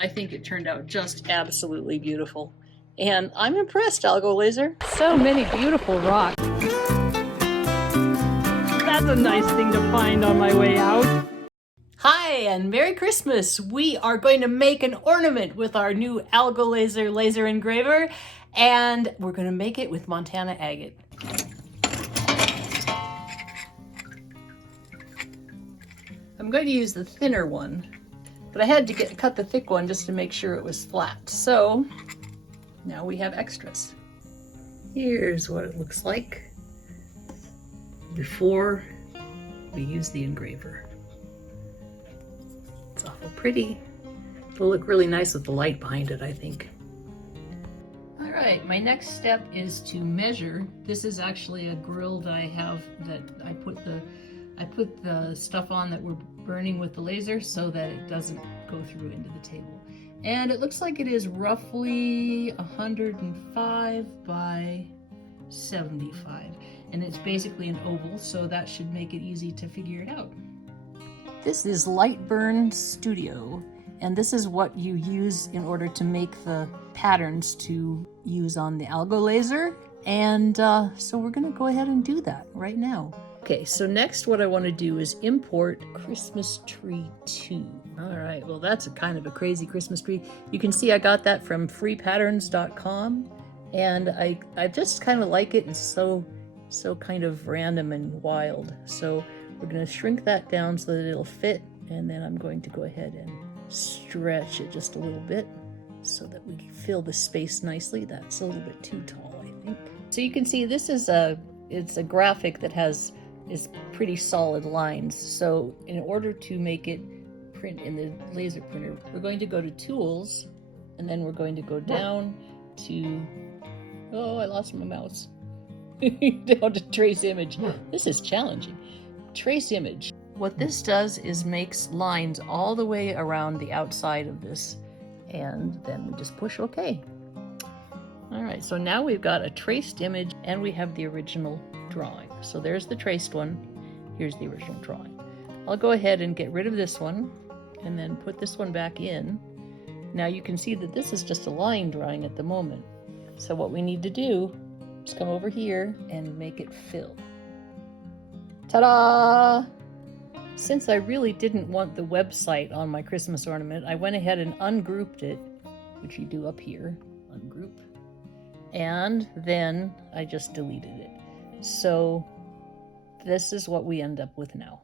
I think it turned out just absolutely beautiful. And I'm impressed, AlgoLaser. So many beautiful rocks. That's a nice thing to find on my way out. Hi, and Merry Christmas! We are going to make an ornament with our new AlgoLaser laser engraver, and we're going to make it with Montana agate. I'm going to use the thinner one, but I had to cut the thick one just to make sure it was flat. So now we have extras. Here's what it looks like before we use the engraver. It's awful pretty. It'll look really nice with the light behind it, I think. All right, my next step is to measure. This is actually a grill that I have that I put the stuff on that we're burning with the laser so that it doesn't go through into the table. And it looks like it is roughly 105 by 75. And it's basically an oval, so that should make it easy to figure it out. This is Lightburn Studio, and this is what you use in order to make the patterns to use on the AlgoLaser. And so we're gonna go ahead and do that right now. Okay, so next what I want to do is import Christmas Tree 2. All right, well that's a kind of a crazy Christmas tree. You can see I got that from freepatterns.com, and I just kind of like it. It's so kind of random and wild. So we're going to shrink that down so that it'll fit, and then I'm going to go ahead and stretch it just a little bit so that we can fill the space nicely. That's a little bit too tall, I think. So you can see this is it's a graphic that is pretty solid lines. So in order to make it print in the laser printer, we're going to go to Tools, and then we're going to go down to, oh, I lost my mouse. Down to Trace Image. This is challenging. Trace Image. What this does is makes lines all the way around the outside of this, and then we just push OK. All right, so now we've got a traced image and we have the original drawing. So there's the traced one. Here's the original drawing. I'll go ahead and get rid of this one and then put this one back in. Now you can see that this is just a line drawing at the moment. So what we need to do is come over here and make it fill. Ta-da! Since I really didn't want the website on my Christmas ornament, I went ahead and ungrouped it, which you do up here, ungroup, and then I just deleted it. So this is what we end up with now.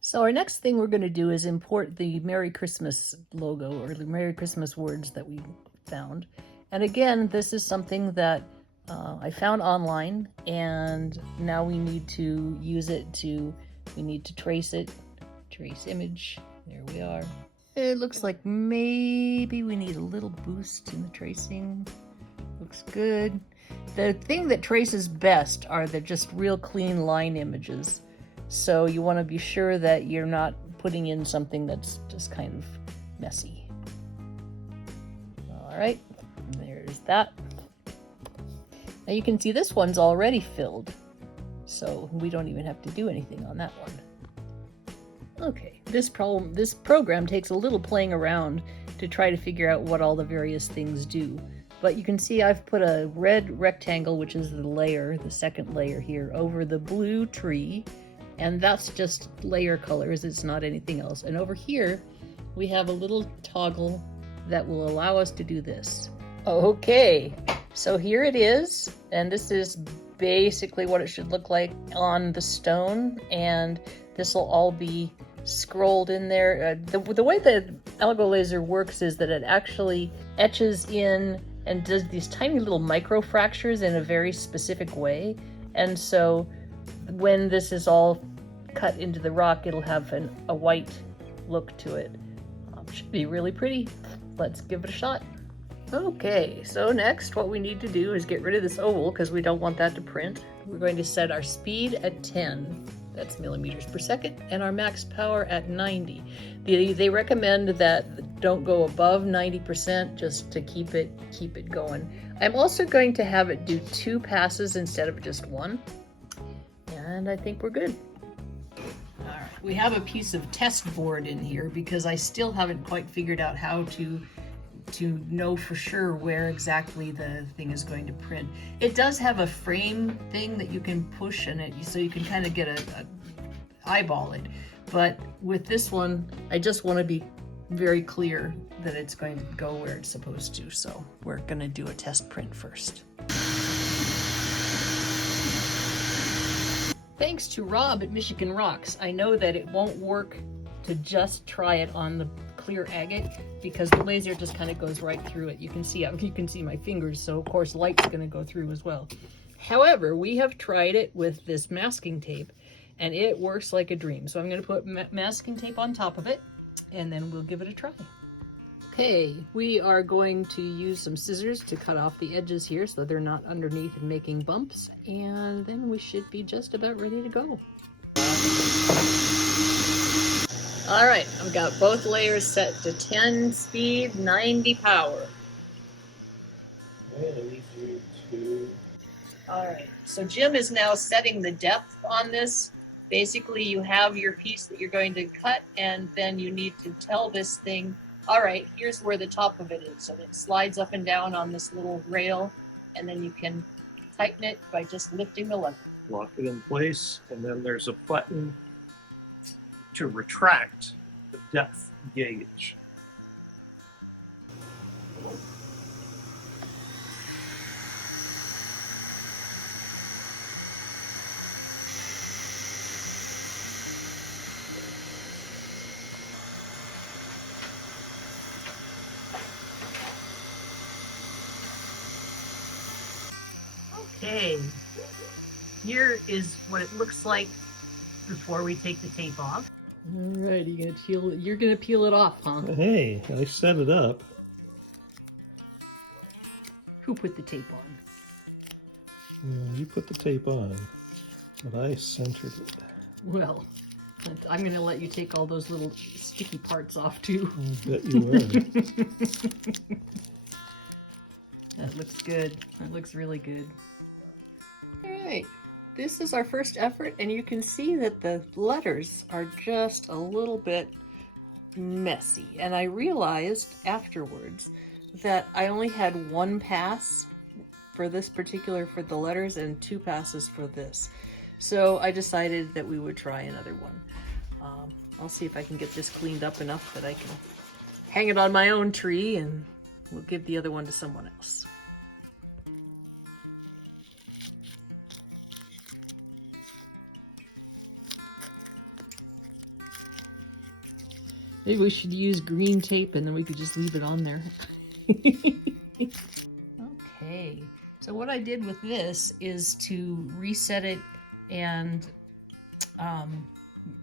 So our next thing we're going to do is import the Merry Christmas logo, or the Merry Christmas words that we found. And again, this is something that I found online, and now we need to use it we need to trace it. Trace image, there we are. It looks like maybe we need a little boost in the tracing. Looks good. The thing that traces best are the just real clean line images. So you want to be sure that you're not putting in something that's just kind of messy. All right, there's that. Now you can see this one's already filled, so we don't even have to do anything on that one. Okay, this program takes a little playing around to try to figure out what all the various things do. But you can see I've put a red rectangle, which is the layer, the second layer here, over the blue tree, and that's just layer colors, it's not anything else. And over here, we have a little toggle that will allow us to do this. Okay, so here it is, and this is basically what it should look like on the stone, and this will all be scrolled in there. The way that AlgoLaser works is that it actually etches in and does these tiny little micro fractures in a very specific way, and so when this is all cut into the rock, it'll have a white look to it. Should be really pretty. Let's give it a shot. Okay, so next what we need to do is get rid of this oval because we don't want that to print. We're going to set our speed at 10, that's millimeters per second, and our max power at 90. They recommend that don't go above 90% just to keep it going. I'm also going to have it do 2 passes instead of just 1, and I think we're good. All right. we have a piece of test board in here because I still haven't quite figured out how to know for sure where exactly the thing is going to print. It does have a frame thing that you can push in it, so you can kind of get a eyeball it. But with this one, I just want to be very clear that it's going to go where it's supposed to. So we're going to do a test print first. Thanks to Rob at Michigan Rocks, I know that it won't work to just try it on the clear agate because the laser just kind of goes right through it. You can see my fingers, so of course light's going to go through as well. However, we have tried it with this masking tape and it works like a dream. So I'm going to put masking tape on top of it and then we'll give it a try. Okay, we are going to use some scissors to cut off the edges here so they're not underneath and making bumps, and then we should be just about ready to go. All right, I've got both layers set to 10 speed, 90 power. Okay, I need you to... All right, so Jim is now setting the depth on this. Basically, you have your piece that you're going to cut, and then you need to tell this thing, all right, here's where the top of it is. So it slides up and down on this little rail, and then you can tighten it by just lifting the lever. Lock it in place, and then there's a button to retract the depth gauge. Okay, here is what it looks like before we take the tape off. All right, you're gonna peel it off, huh? Hey, I set it up. Who put the tape on? Yeah, you put the tape on, but I centered it. Well, I'm gonna let you take all those little sticky parts off too. I bet you are. That looks good. That looks really good. All right, this is our first effort, and you can see that the letters are just a little bit messy. And I realized afterwards that I only had one pass for this particular, for the letters, and 2 passes for this. So I decided that we would try another one. I'll see if I can get this cleaned up enough that I can hang it on my own tree, and we'll give the other one to someone else. Maybe we should use green tape and then we could just leave it on there. Okay, so what I did with this is to reset it and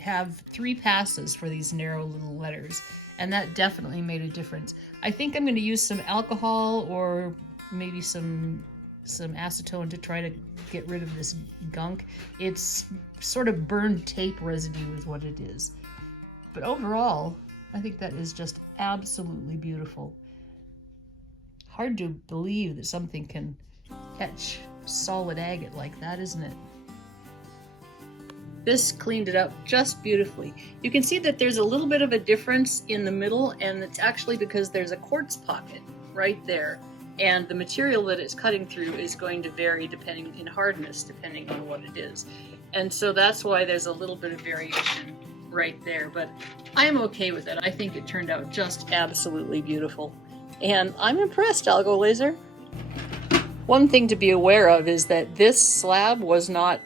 have 3 passes for these narrow little letters, and that definitely made a difference. I think I'm going to use some alcohol or maybe some acetone to try to get rid of this gunk. It's sort of burned tape residue is what it is. But overall, I think that is just absolutely beautiful. Hard to believe that something can etch solid agate like that, isn't it? This cleaned it up just beautifully. You can see that there's a little bit of a difference in the middle, and it's actually because there's a quartz pocket right there. And the material that it's cutting through is going to vary depending in hardness, depending on what it is. And so that's why there's a little bit of variation right there, but I'm okay with it. I think it turned out just absolutely beautiful. And I'm impressed, AlgoLaser. One thing to be aware of is that this slab was not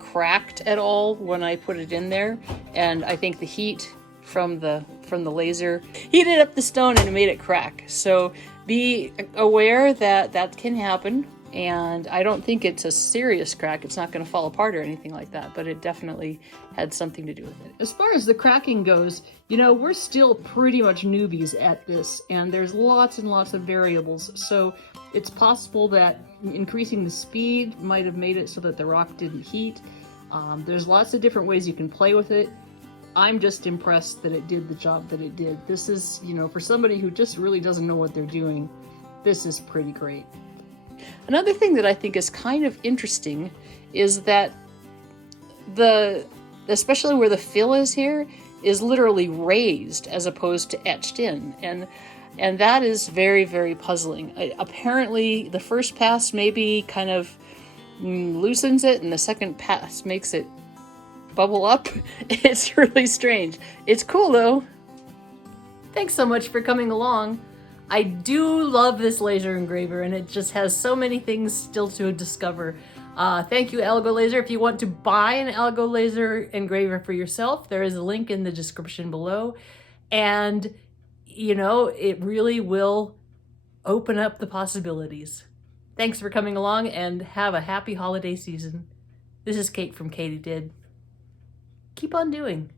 cracked at all when I put it in there, and I think the heat from the laser heated up the stone and it made it crack. So be aware that that can happen, and I don't think it's a serious crack. It's not going to fall apart or anything like that, but it definitely had something to do with it. As far as the cracking goes, you know, we're still pretty much newbies at this, and there's lots and lots of variables. So it's possible that increasing the speed might have made it so that the rock didn't heat. There's lots of different ways you can play with it. I'm just impressed that it did the job that it did. This is, you know, for somebody who just really doesn't know what they're doing, this is pretty great. Another thing that I think is kind of interesting is that the especially where the fill is here, is literally raised as opposed to etched in. And that is very, very puzzling. Apparently, the first pass maybe kind of loosens it, and the second pass makes it bubble up. It's really strange. It's cool, though. Thanks so much for coming along. I do love this laser engraver, and it just has so many things still to discover. Thank you, AlgoLaser. If you want to buy an AlgoLaser engraver for yourself, there is a link in the description below. And, you know, it really will open up the possibilities. Thanks for coming along, and have a happy holiday season. This is Kate from Katey Did. Keep on doing.